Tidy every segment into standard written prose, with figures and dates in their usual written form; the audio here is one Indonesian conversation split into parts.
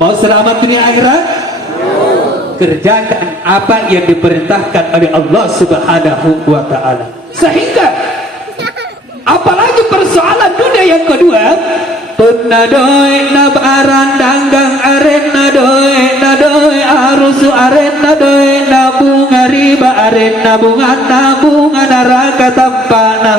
Mau selamat dunia akhirat? Kerjakan apa yang diperintahkan oleh Allah Subhanahu wa ta'ala. Sehingga apalagi persoalan dunia yang kedua, punna doe na baran danggang arena doe na doe arusu arena doe na bunga riba arena bunga neraka tampana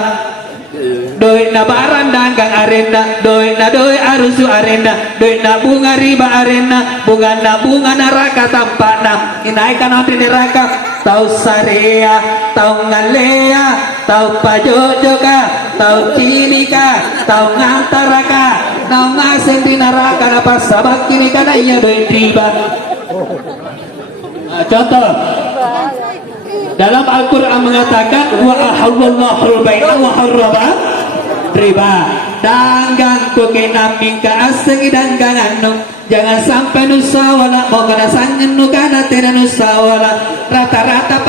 doe na baran danggang arena doe na doe arusu arena doe na bunga riba arena bunga neraka tampana inaikan nanti neraka tau sarea tau ngalea tau pajojoka tau cinika tau ngantaraka tau ngasen di neraka napa sabak kini kana iya doe riba. Contoh dalam Al-Quran mengatakan wa ahallallahu al-bai'a wa harrama riba. Danggang kukena mingka aseng danggangan no jangan sampai nusawala mau kena sangen nu kana tena nusawala rata-rata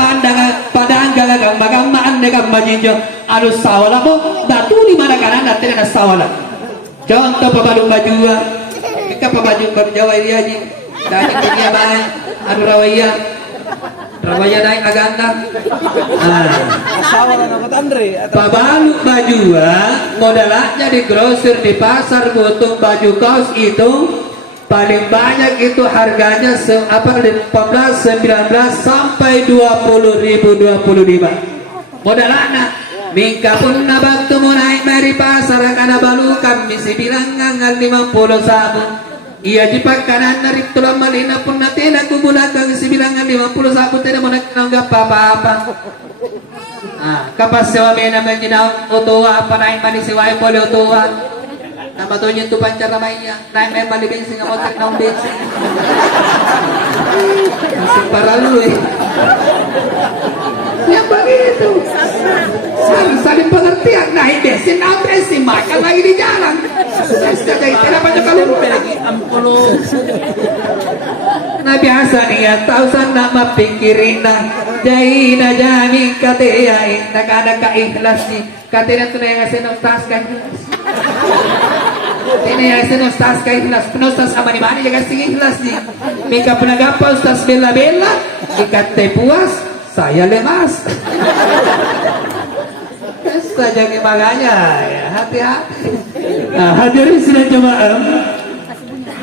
padang gamma ande gamma jinjo anu sawala mo batu di mana kana tena nusawala. Contoh pabadu bajua ika pabaju Jawa dia ji daging dunia bae anu rawaya naik aganda pabaluk bajua modalnya di grosir di pasar butuh baju kaos itu paling banyak itu harganya 15, 19 sampai 20.000 25 modalana mingka pun nabantu mau naik dari pasar karena balukan misi bilang ngangal 50 sabun iya jipak kanan dari tulang malina pun nanti aku bulakang misi bilang 50 sabun tidak mau nanggap apa-apa kapas sewa mena menjinau otoa apa naik mani sewa boleh otoa nama tujuan tu pancar ramainya naik main balik bensin nggak mau tarik naung bensin masih parah lu yang begitu saling pengertian naik bensin makan lagi di jalan jadi kenapa kalau lagi ampuluh nah biasa nih ya tahu sana mah pikirin jaina jani kateain nak ada keikhlas nih katanya tuh yang ngasih nostas kan ini yang ngasih nostas kan ikhlas penostas sama di mana ya kasih ikhlas nih mika penagapa ustaz bela-bela dikate puas saya lemas saja makanya ya hati-hati. Nah hadirin sidang jemaah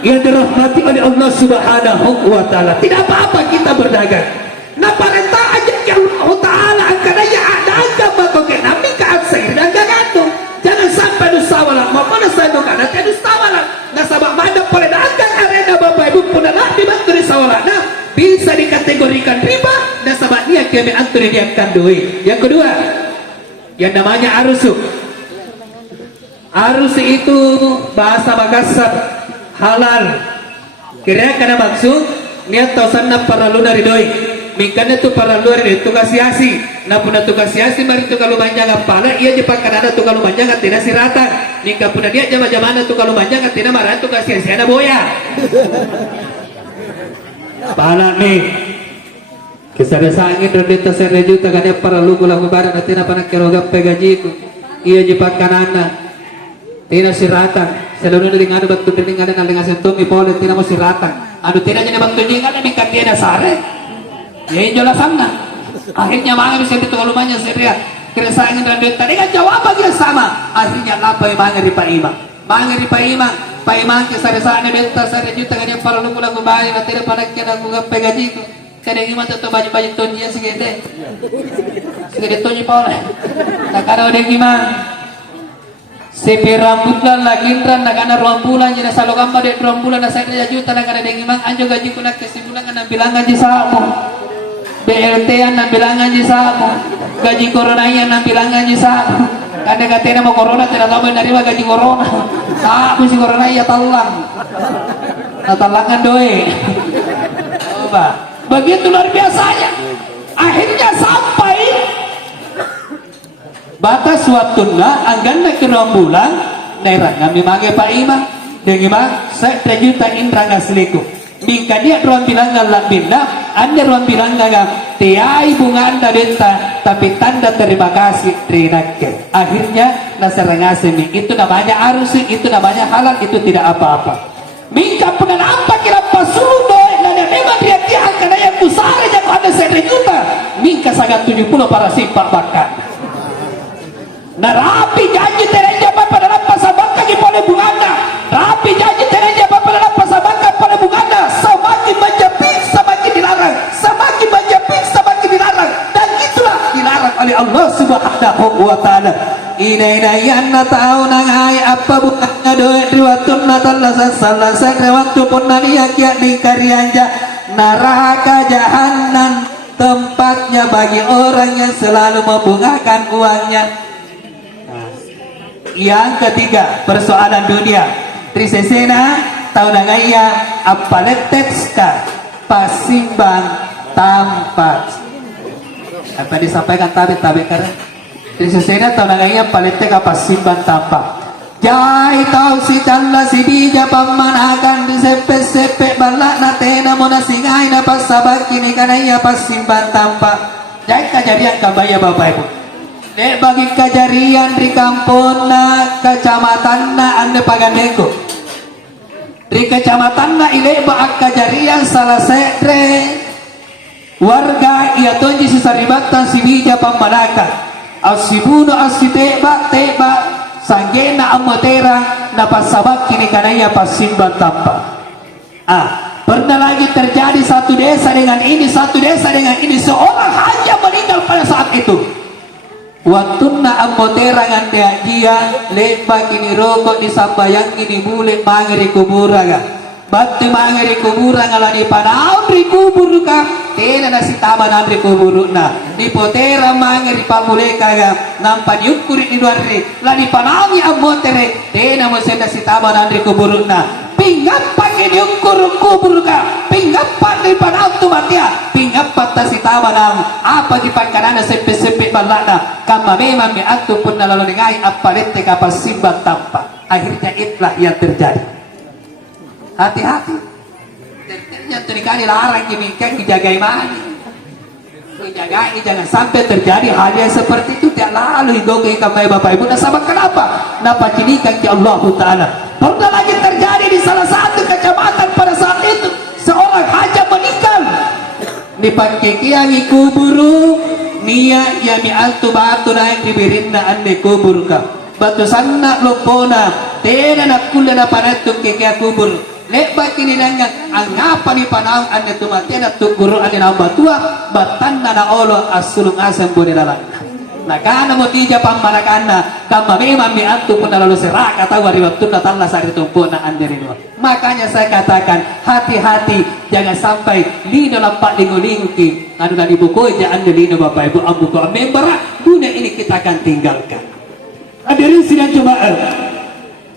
yang dirahmati oleh Allah Subhanahu wa ta'ala, tidak apa-apa kita berdagang. Nah perintah aja Allah ta'ala angkanya ada agama kena mika atsir dagangan tu jangan sampai nusawala mau mana saya bukan ada nusawala nah sabak mana pada dagang arena bapak ibu pun adalah dibantu nusawala nah bisa dikategorikan riba dan sabak niat kami antur dia kandui. Yang kedua yang namanya arusu. Arusu itu bahasa Makassar halal. Kira karena maksud niat tausanna paralu dari doi. Mingkana tu paralu dari itu kasiasi. Na puna tu kasiasi mari tu kalau manjang pala ia jepak kanada tu kalau manjang tidak siratan. Nika puna dia jama-jamana tu kalau manjang tidak marah tu kasiasi ana boya. Pala nih kisah sangin rendeta serejuta kanya para lugu lagu barang na tina panak kerogap pegajiku iya jipat kanana tina siratan seluruh dengan anu batu dengan dengan sentum ipole tina mo siratan anu tina nya batu dengan mingkat tina sare ya injola sana akhirnya mangan bisa itu lumanya seria kira sangin rendeta dengan jawaban yang sama akhirnya lapai mangan di paimang kisah sangin benta serejuta kanya para lugu lagu barang na tina panak kerogap pegajiku kadang gimana tuh baju-baju tonjia segede tonji pole tak ada udah gimana sepi rambut lah lagi nak ada ruang bulan jadi selalu gambar dek ruang bulan saya kerja juta nak ada gimana anjo gaji kunak kesimpulan kan bilang gaji samu BLT an bilang gaji samu gaji corona yang bilang gaji samu kada katanya mau corona tidak tahu dari mana gaji corona samu si corona ya talang talangan doe coba begitu luar biasanya akhirnya sampai batas waktunya anggan ke bulan daerah kami mage Pak Imam dengan saya juta indra ngasliku mingka dia ruang bilang ngalak bina anda ruang bilang nggak tiai bunga anda benta tapi tanda terima kasih trinake akhirnya naserengasemi itu namanya arus itu namanya halal itu tidak apa-apa mingka pernah apa kira 70 para simpak bakat. Nah rapi janji terenja pada lampa sabaka di pada bunganda. Rapi janji terenja pada lampa sabaka pada bunganda. Semakin menjepit semakin dilarang. Semakin menjepit semakin dilarang. Dan itulah dilarang oleh Allah Subhanahu wa taala. Ina na tahu nangai apa bukannya doa riwatun natalla salasa waktu pun naniak yakni karyanja neraka jahanam tempatnya bagi orang yang selalu membungakan uangnya. Yang ketiga, persoalan dunia. Trisesena tahu nangaya apaletetska pasimbang tampat. Apa disampaikan tabi karena Trisesena tahu nangaya paletek pasimbang tampat. Jai tahu si calla si bija pamanakan di sepe balak na tena mona singai na pasabak kini kanaya pasimbang tampak. Jai kejadian kabaya bapak ibu. Dek bagi kejadian di kampung na kecamatan na anda paganeko. Di kecamatan na ile baak kejadian salah setre warga ia tonji sisaribatan si bija pamanakan. Asibuno asiteba teba sanggena amotera na pasabak kini kanaya pasimbang tampak. Pernah lagi terjadi satu desa dengan ini, satu desa dengan ini, seorang hanya meninggal pada saat itu. Waktu na amotera ngandea jia lepa kini rokok disambayang kini bule mangiri kuburaga. Batu mangiri kuburang ala di panaon ri kubur ka tena nasi tabanan ri kubur na di potera mangiri pamuleka ga nampan yukuri di luar ri la di panaon ya amotere tena mo senda si tabanan ri kubur na pingat pagi yukur kubur ka pingat pagi panaon tu matia pingat patta si tabanan apa di pangkanan sepe balada kama memang mi atu pun lalu ngai apalette ka pasimbang tampak. Akhirnya itlah yang terjadi. Hati-hati. Yang terkali larang demikian dijagai mana? Dijagai jangan sampai terjadi hal yang seperti itu. Tidak lalu hidup kami bapak ibu. Nah sama kenapa? Napa cinikan ke Allah Ta'ala. Pernah lagi terjadi di salah satu kecamatan pada saat itu. Seorang haja meninggal. Di pangkekiangi kuburu. Nia yami altu batu naik dibirinna ande kubur ka. Batu sana lopona. Tena nakula na panatuk kekia kubur. Lebat kini nanya angapa ni panang anda tumati na tukuru anda na batua batanda na olo asulung asam bone dalan. Nakana mo tija pamanakanna kama memang mi antu pun lalu seraka tahu hari waktu natalla sari tumpu na anda rinwa. Makanya saya katakan hati-hati jangan sampai lino lampak lingu-linguki anu na dibuku aja anda lino bapak ibu ambuku membara dunia ini kita akan tinggalkan. Hadirin sidang jemaah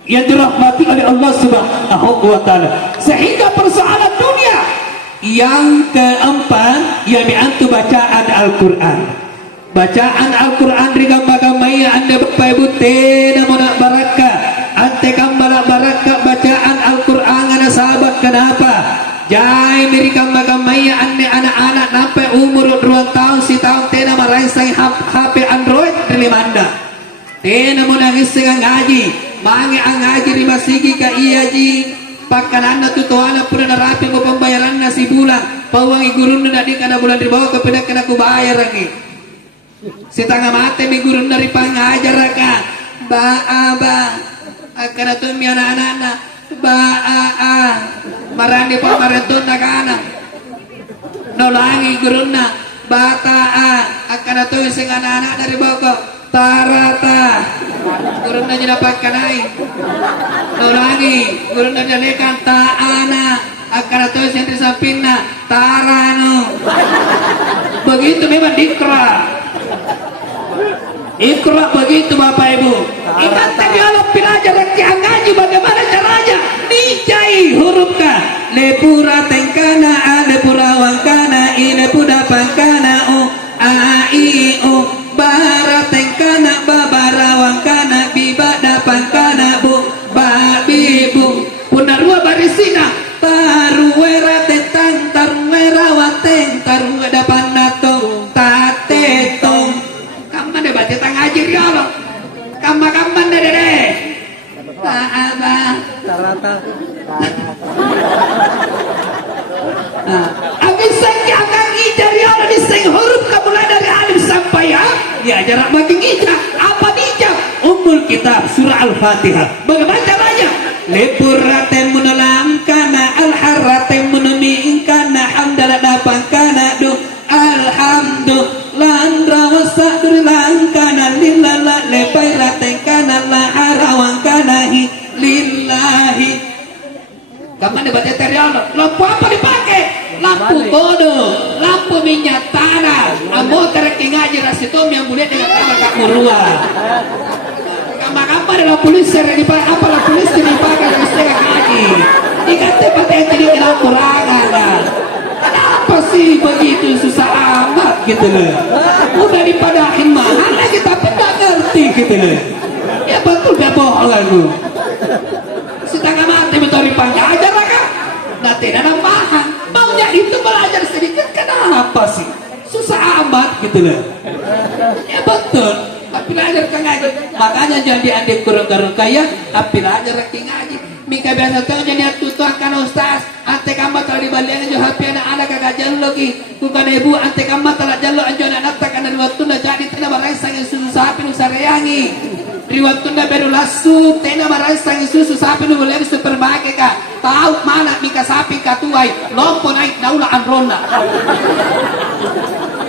yang dirahmati oleh Allah Subhanahu wa taala. Sehingga persoalan dunia yang keempat yang diantu bacaan Al-Qur'an. Bacaan Al-Qur'an rigamba-gambaya anda bapak ibu tena mona baraka ante kambala baraka bacaan Al-Qur'an ana sahabat kenapa? Jai mirigamba-gambaya ande anak-anak sampai umur 2 tahun si tahun tena maraisang HP Android dilimanda. Tena mona ngiseng ngaji Mangi ang ngaji di masigi ka iya ji pakanan na tutuana puna narapi mo pambayaran na si bulan pawangi gurun na di kana bulan dibawa ke pinak kana kubayar lagi si tanga mate mi gurun na ripangajar ka ba akana tu mi anak-anak ba marani pa mareton na kana nolangi gurun na bata akana tu sing anak-anak dari bawah tarata gurun na dapat kanai nolangi gurun na jalekan taana akara to sentri sampinna tarano begitu memang ikra begitu bapak ibu ingat tadi Allah pelajar yang ngaji bagaimana caranya dijai huruf ka lepura tengkana lepura wangkana ilepura pangkana a i o bara tengkana babara wangkana biba dapangkana bu babi bu punarua barisina taruwera tentang taruwera wateng taruwera dapanato tatetong kama de baca tang ajir ya lo kama dede apa tarata Abis sengki akan ijar ya lo diseng huruf mulai dari alif sampai jarak makin ijab. Apa ijab? Ummul kitab surah Al-Fatihah. Bagaimana caranya? Lepuratem munalam kana alharatem munami kana hamdalah dapat kana do alhamdulillah rawasadur langkana lillala lepairatem kana la harawang kana lillahi. Kapan dibaca teriak? Lampu apa dipakai? Lampu bodoh, lampu minyak tanah. Ambo terking aja rasitom yang boleh dengan kamar kakurua. Kamar ada lampu listrik dipakai apa lampu listrik dipakai dengan setengah kaki. Dikata pakai jadi lampu rangan. Kenapa sih begitu susah amat gitu loh? Udah dipadahin mahal lagi tapi nggak ngerti gitu loh. Ya betul gak bohong aku. Setengah mati betul dipanggil ajar lah kan? Nanti ada paham. Maunya itu belajar sedikit kenapa sih? Susah amat gitu loh. Ya betul. Tapi belajar kan ngaji. Makanya jangan diadik kurang-kurang kaya. Tapi belajar lagi ngaji. Mika biasa tuh jadi tutuan kan ustaz. Ante kamu telah dibalikan jo happy anak-anak kagak jallo ki. Bukan ibu ante kamu telah jallo anjo anak takkan dari waktu na jadi tidak meraisang yang susu sapi nusa reyangi. Riwat tunda baru lasu tena maraisang susu sapi nu boleh supermarket ka tahu mana mika sapi katuai lompo naik daula anrona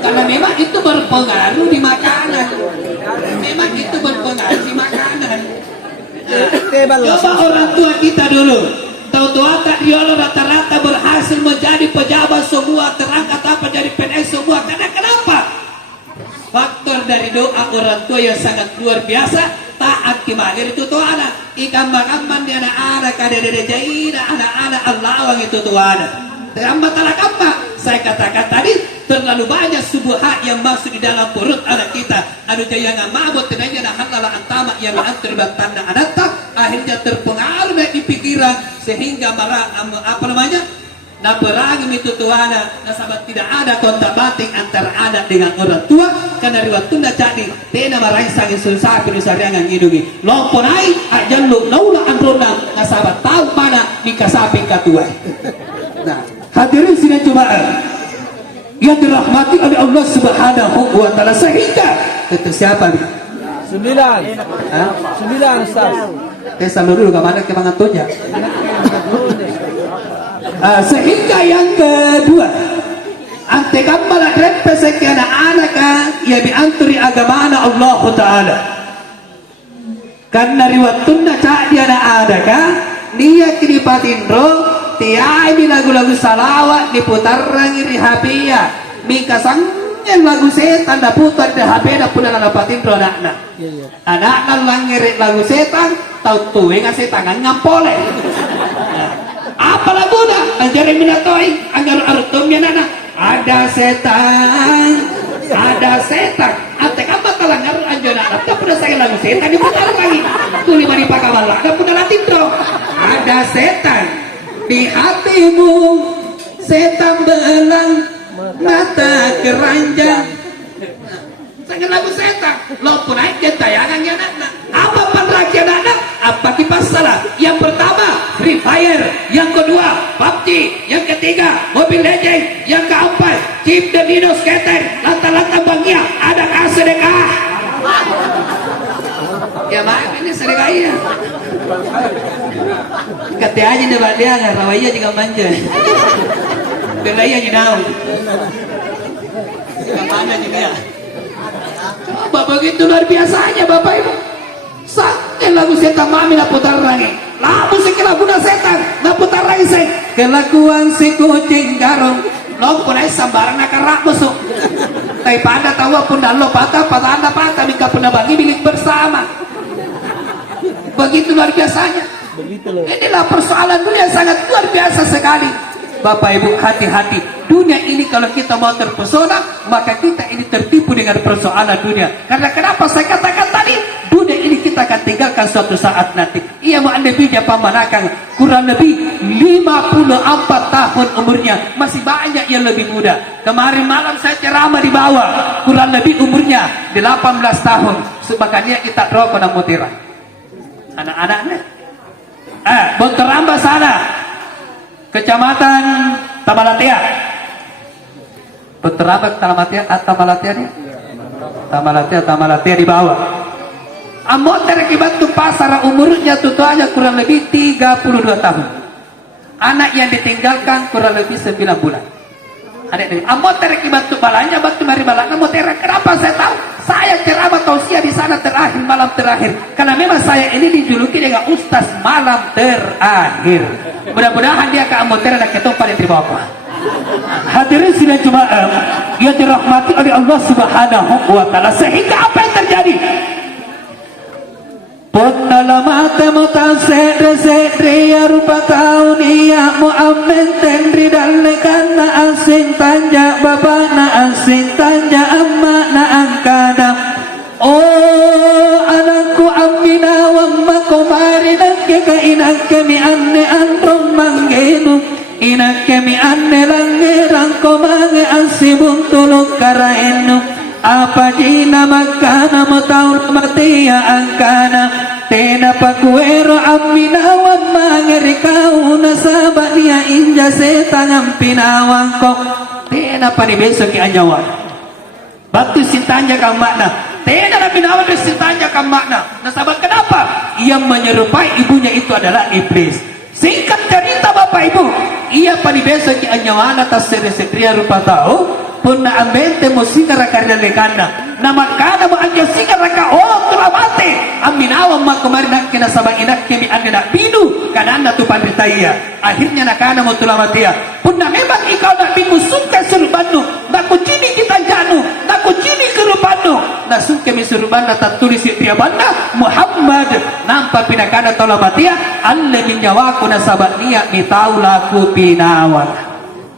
karena memang itu berpengaruh di makanan coba orang tua kita dulu tahu-tahu tak dia rata-rata berhasil menjadi pejabat semua terangkat apa jadi PNS semua karena kenapa faktor dari doa orang tua yang sangat luar biasa taat kimalir itu tuh anak ikam-kamban di anak-anak kadang-kadang jaira anak-anak Allah awang itu tuh anak terlambat talakamba saya katakan tadi terlalu banyak subuhat yang masuk di dalam perut anak kita anu jaya ngamabot tenanya na halala antama yang antar batanda anak akhirnya terpengaruh di pikiran sehingga malah apa namanya nah berangim itu tuana nasabat tidak ada kontak batin antara anak dengan orang tua karena riwat tunda jadi tena maraisang isul sapi nusariangan hidungi lomponai ajallu naula androna nasabat tahu mana mika sapi katuai. Nah hadirin sini cobaan yang dirahmati oleh Allah Subhanahu wa taala sehingga itu siapa nih? 9 Ustaz. Sambil dulu ke mana ke mangantunya. Sehingga yang kedua ante kambala repese ke anak-anak ya bianturi agama Allah Ta'ala karena riwat tunda cak dia anak dia kini patindro tiai lagu-lagu salawat diputar ngiri hapia mika sangnya lagu setan dah putar di HP dah pula nana patindro anak-anak anak-anak langir lagu setan tau tuwe ngasih tangan ngampole apa lagunya anjari minatoi agar artumnya nana ada setan ante kama telah ngaruh anjana tak pernah saya lagu setan diputar lagi tuli mari pakawala ada pun latindro ada setan di hatimu setan belang mata keranjang sangat lagu setan lo pun aja tayangannya anak apa panraki anak apa kipas salah yang pertama Free Fire yang kedua PUBG yang ketiga Mobile Legends yang keempat Chip the Dino Skater lanta-lanta bangnya ada sedekah ya maaf ini sedekah ya kata aja nih balik dia rawaiya juga manja belaya nyinau kemana juga coba begitu luar biasanya Bapak Ibu sakit lagu setan mami nak putar lagi lagu sikit lagu na setan nak putar lagi say kelakuan si kucing garong lo pun ay sambaran nak kerak busuk tay pada tawa pun dalo patah anda patah mika pun bagi milik bersama begitu luar biasanya inilah persoalan dunia sangat luar biasa sekali Bapak Ibu hati-hati dunia ini kalau kita mau terpesona maka kita ini tertipu dengan persoalan dunia karena kenapa saya katakan tadi dunia ini kita akan tinggalkan suatu saat nanti ia mau lebihnya pemanakan kurang lebih 54 tahun umurnya masih banyak yang lebih muda kemarin malam saya ceramah di bawah kurang lebih umurnya 18 tahun makanya kita rokok dan mutiara anak-anaknya Bonteramba sana Kecamatan Tamalatia Bonteramba Tamalatia nih tamalatea di bawah. Amoter kibantu pasar umurnya tutuanya kurang lebih 32 tahun. Anak yang ditinggalkan kurang lebih 9 bulan. Adik-adik, amoter kibantu balanya batu mari balanya amoter. Kenapa saya tahu? Saya ceramah tausiah di sana terakhir malam terakhir. Karena memang saya ini dijuluki dengan Ustaz malam terakhir. Mudah-mudahan dia ke amoter dan ketemu pada di bawah. Hadirin sidang jemaah yang dirahmati oleh Allah Subhanahu wa taala. Sehingga apa yang terjadi? Punna lamata mutasedre sedre ya rupa kaunia mu'ammen tendri dalekana asing tanja babana asing tanja amma na angkana. Oh anakku amina wamma kumari nakke ka inakke mi anne androm manggenu inakke mi anne langerang komange asibung tuluk karaenu. Apa jina makana mataul matia angkana tena pakuero amina wa mangerikau nasabania inja setangan pinawangko tena pani besok ki anyawan batu sintanya kang makna tena na pinawan sintanya kang makna nasabak kenapa ia menyerupai ibunya itu adalah iblis. Singkat cerita Bapak Ibu, ia pani besok ki anyawan atas setria rupa tahu punna ambente musika rakarina lekana nama kana mo anja sika raka oh telah mati aminawa ma kemarin nak kena sabang inak kemi anda binu kananda tu pandritaya akhirnya nakana mo telah mati punna memang ikau nak bingung suka surubanu nak kucini kita janu nak kucini kerubanu nak suka mi surubana tertulis dia banda Muhammad nampak pinakana telah mati alle minyawaku nasabania ni taulaku pinawan.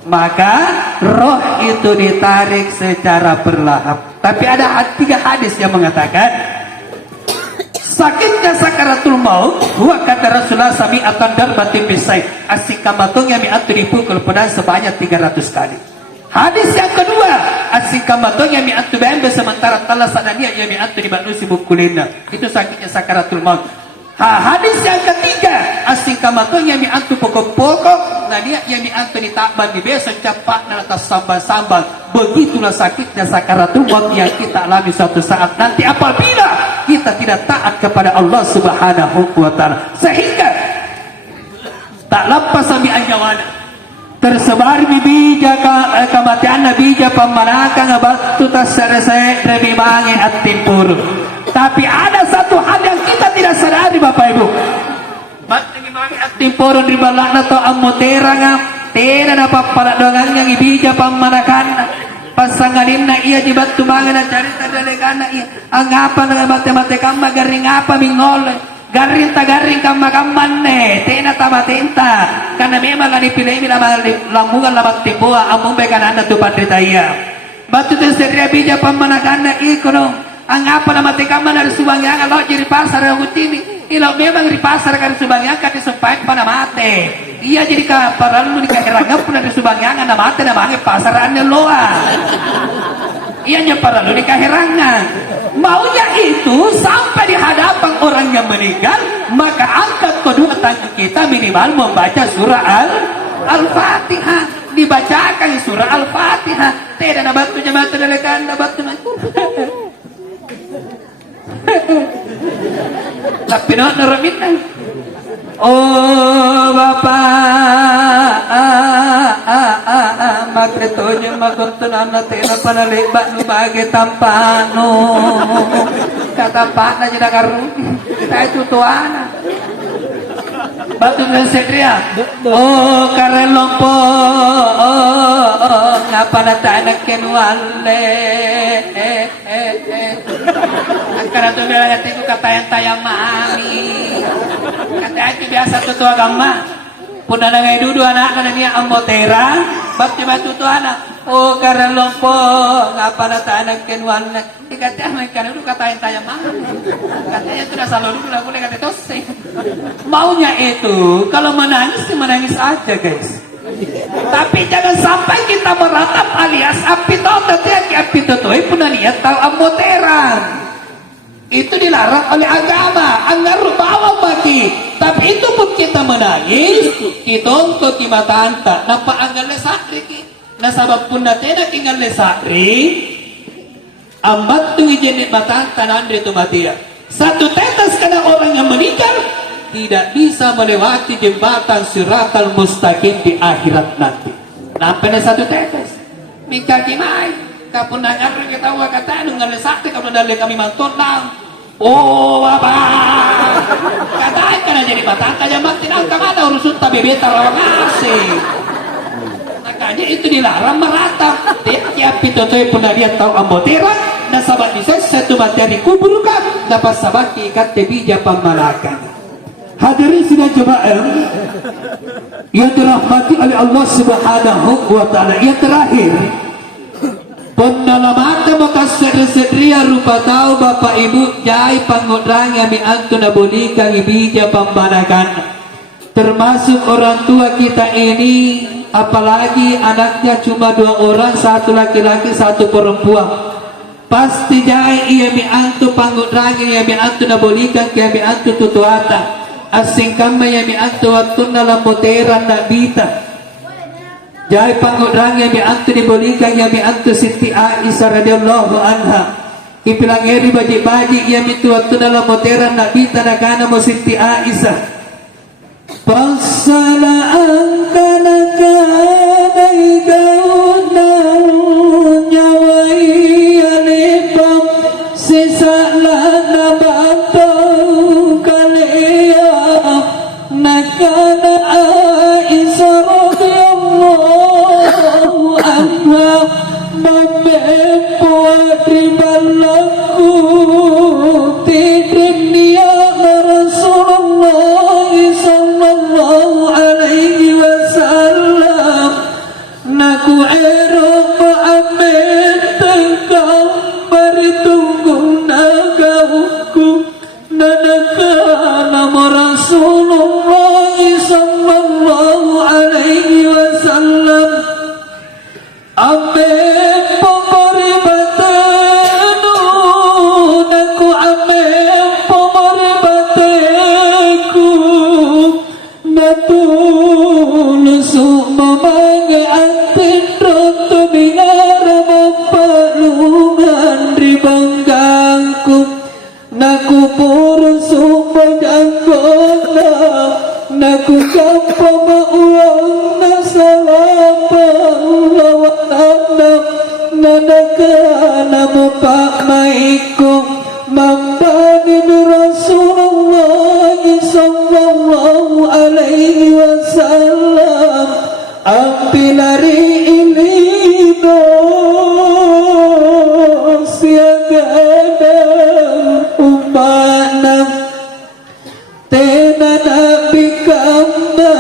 Maka roh itu ditarik secara perlahan. Tapi ada 3 hadis yang mengatakan sakitnya sakaratul maut huwa kata Rasulullah sami atan darbatin bisayf asikamatungnya mi'atu dipukul pedang sebanyak 300 kali. Hadis yang kedua asikamatungnya mi'atu bembe sementara talas sanania ya mi'atu dibanusi bukulina. Itu sakitnya sakaratul maut. Hadis yang ketiga asikamatungnya mi'atu pokok-pokok nah dia yang mi'atu ditakban di besok cepat dan atas sambal-sambal. Begitulah sakitnya sakaratul maut yang kita alami suatu saat nanti apabila kita tidak taat kepada Allah Subhanahu wa taala. Sehingga tak lepas sambil anjawana tersebar bija kematian bija pemanakan batu tasarese demi mangi atimpur. Tapi ada satu hal yang kita tidak sadari Bapak Ibu. Demi mangi atimpur di balakna to amoteranga tera dapat pada dongan yang bija pemanakan pasanganina iya di batu mangi na cerita dalekana iya angapa dengan mate-mate kamba garing apa mingole garing tagaring kama-kamane tena tamatenta karena memang ani pilih lamungan labat timbua amung bekan anda tu pandritaya batu tu seria bija pamanakana ikono angapa nama tekama dari subangyangan lo jadi pasar yang utini ilo memang di pasar kan subangyangan disumpahin pada mate iya jadi para lu dikaherangnya pun dari subangyangan nama mate nama pasarannya loa iya para lu dikaherangan maunya itu sampai di hadapan orang yang meninggal maka angkat kedua tangan kita minimal membaca surah Al-Fatihah dibacakan surah Al-Fatihah tidak ada batu jemaat dalekan batu tapi nak neramitkan oh Bapak makretonya magontunana tena panalibak nu bagi tampano kata pak na jeda karu kita itu tuana batu dan setria oh karen lompo ngapa nata anak kenuale karena tu bilang hatiku kata yang tayang mami kata itu biasa tutua gamma pun ada ngai dudu anak kana dia ambotera bab cuma tutu anak oh karena lompo ngapa nata anak kenuale kata anak kana du kata yang tayang mami katanya sudah selalu dulu aku kata toseng maunya itu kalau menangis aja guys. Tapi jangan sampai kita meratap alias api totoi punya niat tahu amoteran itu dilarang oleh agama anggar bawa mati. Tapi itu pun kita menangis kita untuk mata anta nampak anggar lesakri nasabab pun natena tinggal lesakri Amat tu ijenik mata tanah itu mati ya. Satu tetes karena orang yang meninggal tidak bisa melewati jembatan Siratal Mustaqim di akhirat nanti. Nampaknya satu tetes. Mika kimai. Kapun nanya kita wa kata dengan lesakti kalau dari kami mantun nang. Oh apa? Katain karena jadi mata aja mati nang kemana urusun tapi beta rawang asih. Makanya itu dilarang meratap. Tiap itu pun dia tahu amboteran. Na sabat bisa satu materi kuburukan dapat sabat ikat tebija pamalakan. Hadirin sidang jemaah yang dirahmati oleh Allah Subhanahu wa taala. Yang terakhir, pendalamata bekas sedria rupa tahu Bapak Ibu jai pangodrang yang miantu nabulika ibija pambalakan. Termasuk orang tua kita ini, apalagi anaknya cuma 2 orang, 1 laki-laki 1 perempuan. Pasti jai ia miantu pangudrangi ia miantu nabolikan kia miantu tutuata asing kama ia miantu waktu dalam moteran nak bita jai pangudrangi ia miantu dibolikan ia miantu Siti Aisyah radhiyallahu anha ipilangeri baji-baji ia mitu waktu dalam moteran nak bita nakana mo Siti Aisyah pasalaan kana kana igauna nyawai sesala nabatau kalia nakana Aisyah radhiyallahu anha membuat ribalaku tidurnya Rasulullah sallallahu alaihi wasallam naku eropa amin tengkau tunggu nagauku nanakana Rasulullah sallallahu alaihi wasallam ame pomori batenu naku ame pomori bateku natulusu mamange antindro tubinara mapalungan ribanggaku naku purun sumpah janggona naku kampa mauang nasalapang lawan anak nanakana mupak maiku mambanin Rasulullah sallallahu alaihi wasallam ampilari ilino siagadang umana tena nabi kamba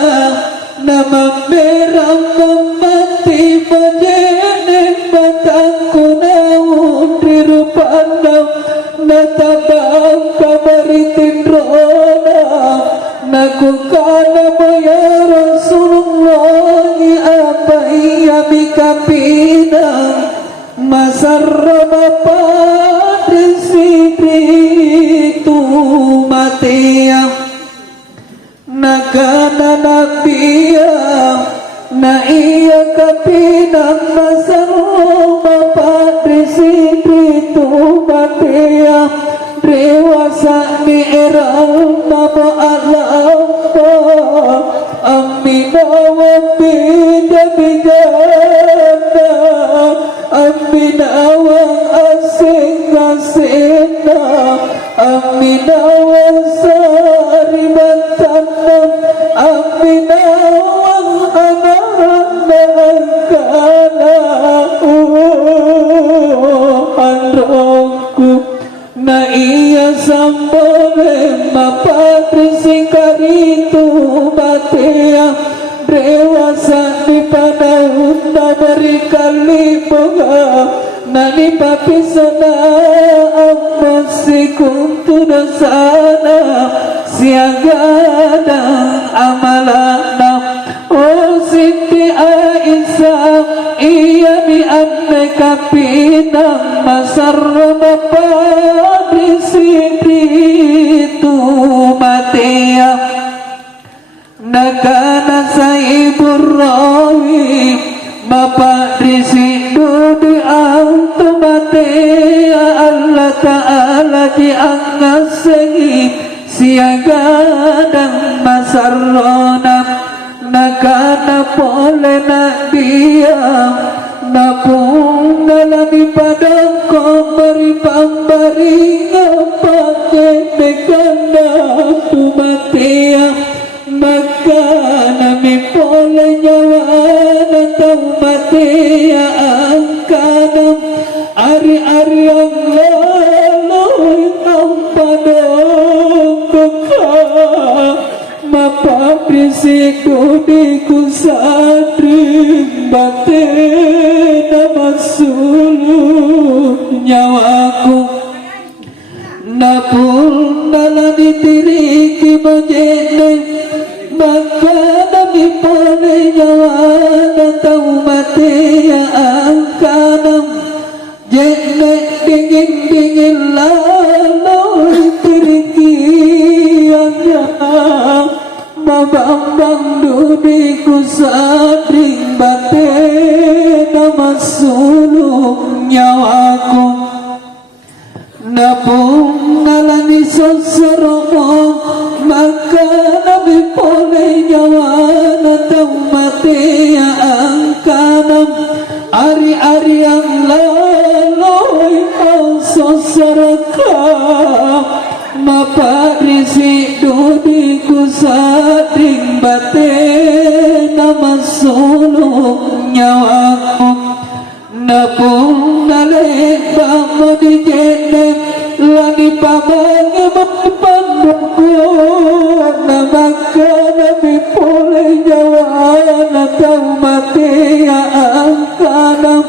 nama merah memati majenek batangku naun dirupana natabang kabaritin rona naku kana ya Rasulullah apa iya mikapinang masarrama padrisitu matia nakana nabiya na iya kapinang masarrama padrisitu matia rewasa mi'ral nama alampa amina wa bida-bidana amina wa asing-asingna amina wa saribantana amina wa anana angkana androngku na iya sambole mapatri singkaritu batia dewasa di panahun na berikalipunga nani papisana amasikuntu dosana siagada amalana oh Siti Aisyah iya mi ane kapinang masarrama padrisitu matia nakana saibur rawi bapak disidu di antu matia ta'ala diangasegi siaga dan masarona nakana pole nak dia napung nalani pada komari pambari ngapake dekana tumatia maka nami pole nyawa natau matia angkanam ari-ari yang lalu ampadong kekal mapa prisik dudiku sadring batin nama suluh nyawaku napun nalani tiriki mojene maka nami pole nyawa natau mati ya angkanam jene dingin-dingin lalu tiriki mabambang dudiku sadring batin nama sulung nyawaku napung ngalani sosoromo maka nabi pole nyawa natau mati ya angkanam ari-ari yang lalu sosaraka mapa risi dudiku sadring batin nama sulung nyawaku napung nalek bango di jenem lani pamange mapandungku namaka nabi pole nyawa natau mati ya angkanam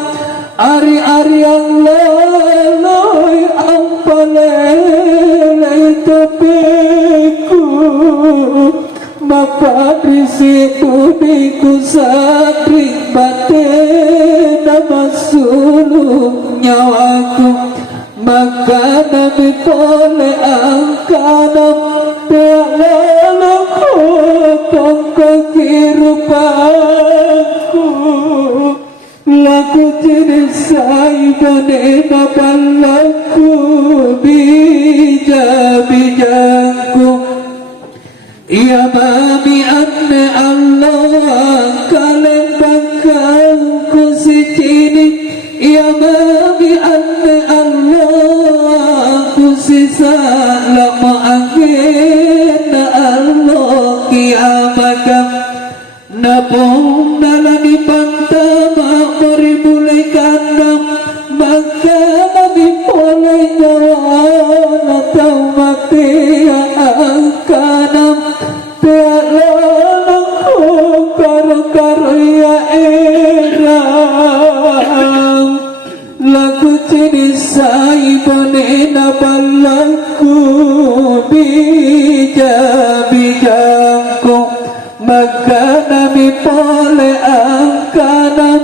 ari-ari yang laloi ampalele tepiku maka risi dudiku sadring batin nama sulung nyawaku maka nabi pole angkanam tiak lalu kotong kehirupanku laku jenis saibane nabalaku bija-bijaku ya mami anne Allah kalian bakal ku sicini ya mami anne Allah ku sisa lama angin Allah kiamakam napung nalani pantama meribulai kandang maka nabi pole nyawa natau mati ya angkanam tiak lalangku karo-karo ya erang laku jenis saibane nabalaku bija-bijaku maka nabi pole angkanam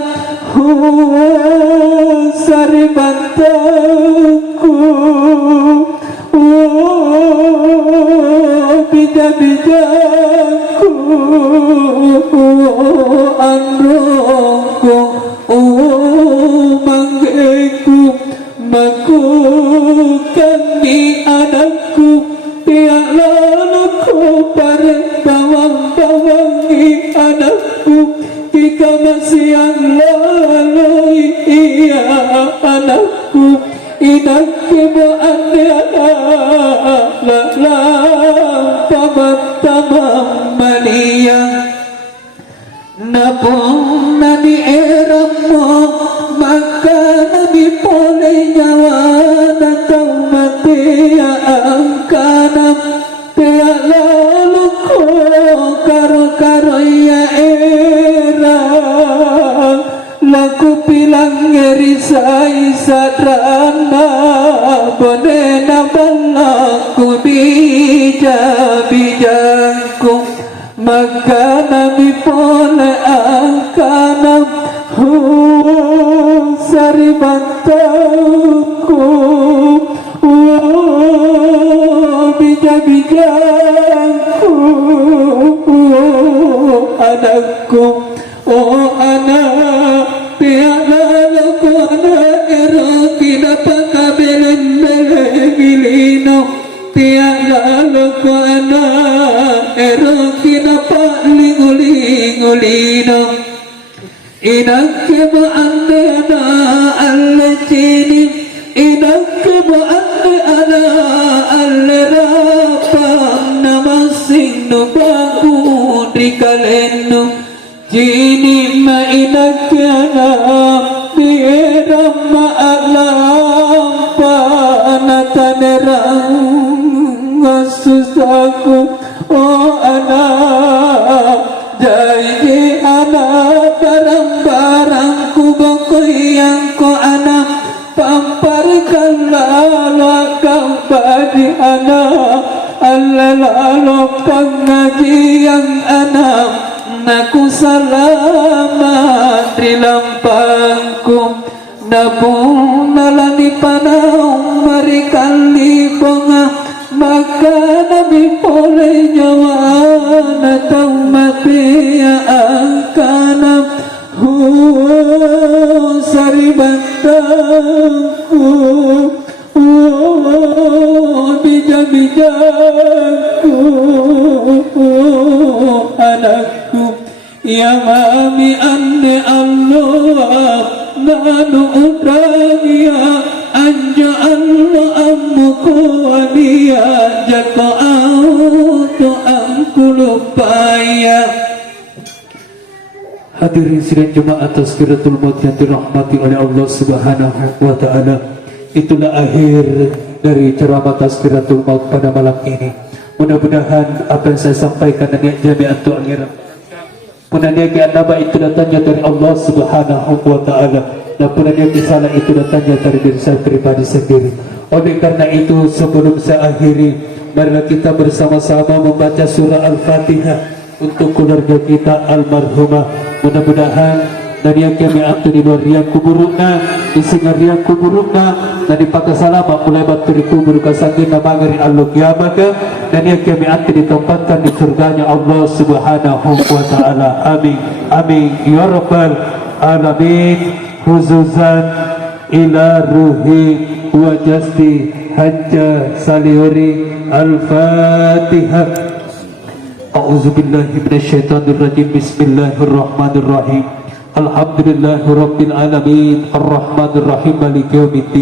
sari bantaku bija-bijaku androngku manggeku maku kami anakku tiak laluku pareng bawang-bawangi anakku jika masih yang lalu iya anakku inak ibu ande lalang paman-tamam mania napung nani eramu maka nabi pole nyawa natau mati ya angkanam tiak lalu karo-karo ya erang laku pilang ngeri sadrana bonena balaku bija-bijaku maka nabi pole angkanam sari bantaku bija-bijaku anakku oh anak tiada laku anak era tidak pakabelen إنك أنا الجيني إنك أنا الرابا نمسين باكو ركالين جيني ما إنك أنا بيرم ألامpa natanerang susahku oh anak jadi anak barang-barangku bakoy yang ko anak pamparkanlah kau bagi anak Allah pengajian anak naku salamat di lampangku nabung nalani panau marikali bonga maka nabi boleh nyawa atau mati angkana sari bantaku bijak-bijakku anakku ya mami ane Allah nanu udraya anja Allah ammuku waliya jaka auto angku lupaya. Hadirin sidang jemaat Tazkiratul Maut yang dirahmati oleh Allah Subhanahu wa taala. Itulah akhir dari ceramah Tazkiratul Maut pada malam ini. Mudah-mudahan apa yang saya sampaikan dan jami'atul akhirat punanya nama itu datangnya dari Allah Subhanahu wa taala dan punanya salah itu datangnya dari diri saya pribadi sendiri. Oleh karena itu sebelum saya akhiri, marilah kita bersama-sama membaca surah Al-Fatihah untuk keluarga kita almarhumah. Mudah-mudahan dari yang kami atur di luar riang kuburukna, di singa riang kuburukna, dan di patah salama mulai baturi kubur kasangin namangari aluk yamaka, dan yang kami atur ditempatkan di surganya Allah Subhanahu wa taala. Amin. Amin ya rabbal alamin. Khususan ila ruhi wa jasdi hajja salihuri al-Fatihah. A'udzubillahi minasyaitonirrajim. Bismillahirrahmanirrahim. Alhamdulillahirabbil alamin arrahmanirrahim maliki yaumiddin.